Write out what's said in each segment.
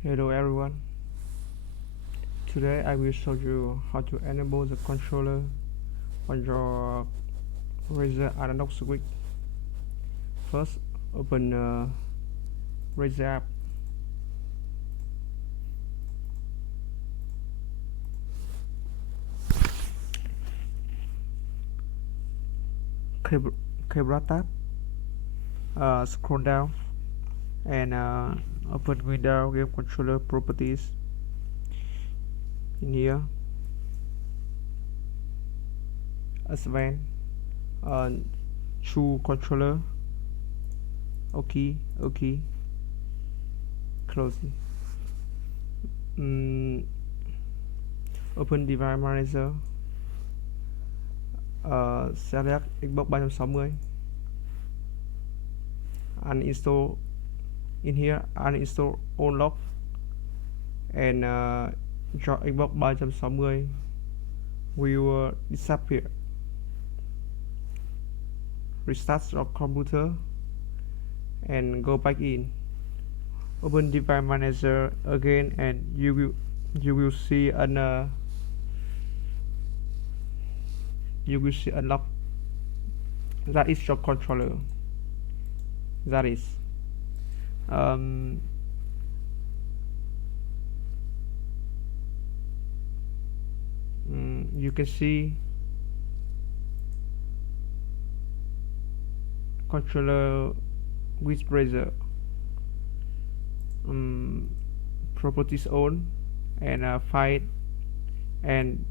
Hello everyone, today I will show you how to enable the controller on your Razer analog switch. First, open Razer app. Camera tab, scroll down and open window game controller properties. In here, advanced, choose controller. Okay, close it. Open device manager, select Xbox 360, uninstall. In here, uninstall unlock and your Xbox 360 will disappear. Restart your computer and go back in. Open device manager again and you will see unlock. That is your controller. That is you can see controller with Razer, properties on and find and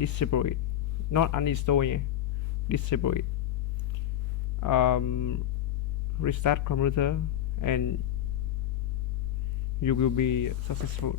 disable it, not uninstall it, disable it. Restart computer and you will be successful.